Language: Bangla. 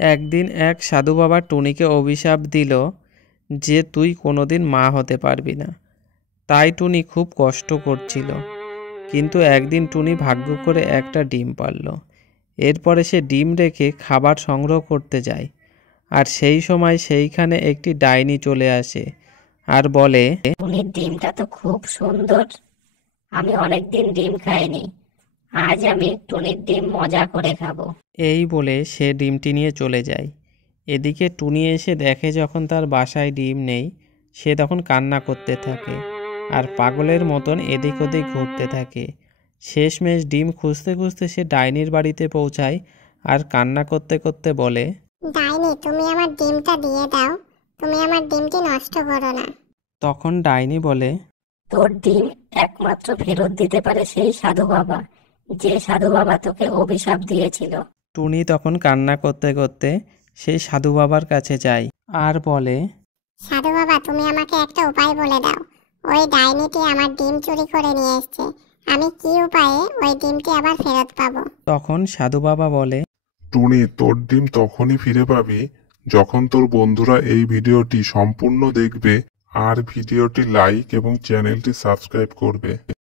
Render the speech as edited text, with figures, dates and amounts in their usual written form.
একদিন এক সাধু বাবা টুনিকে অভিশাপ দিল যে তুই কোনোদিন মা হতে পারবি না। তাই টুনি খুব কষ্ট করছিল। কিন্তু একদিন টুনি ভাগ্য করে একটা ডিম পারল। এরপরে সে ডিম রেখে খাবার সংগ্রহ করতে যায়। আর সেই সময় সেইখানে একটি ডাইনি চলে আসে আর বলে, টুনির ডিমটা তো খুব সুন্দর, আমি অনেকদিন ডিম খাইনি, আজ আমি টুনির ডিম মজা করে খাবো। এই বলে সে ডিমটি নিয়ে চলে যায়। এদিকে টুনি এসে দেখে যখন তার বাসায় ডিম নেই, সে তখন কান্না করতে থাকে আর পাগলের মতন এদিক ওদিক ঘুরতে থাকে। শেষমেশ ডিম খুঁজতে খুঁজতে সে ডাইনির বাড়িতে পৌঁছায় আর কান্না করতে করতে বলে, ডাইনি, তুমি আমার ডিমটা দিয়ে দাও, তুমি আমার ডিমটি নষ্ট করো না। তখন ডাইনি বলে, তোর ডিম একমাত্র ফেরত দিতে পারে সেই সাধু বাবা, যে সাধু বাবা তোকে অভিশাপ দিয়েছিল। টুনি তখন কান্না করতে করতে সেই সাধু বাবার কাছে যায় আর বলে, সাধু বাবা, তুমি আমাকে একটা উপায় বলে দাও। ওই ডাইনিটি আমার ডিম চুরি করে নিয়ে এসেছে, আমি কি উপায়ে ওই ডিমটি আবার ফেরত পাবো? তখন সাধু বাবা বলে, টুনি, তোর ডিম তখনই ফিরে পাবি যখন তোর বন্ধুরা এই ভিডিওটি সম্পূর্ণ দেখবে আর ভিডিওটি লাইক এবং চ্যানেলটি সাবস্ক্রাইব করবে।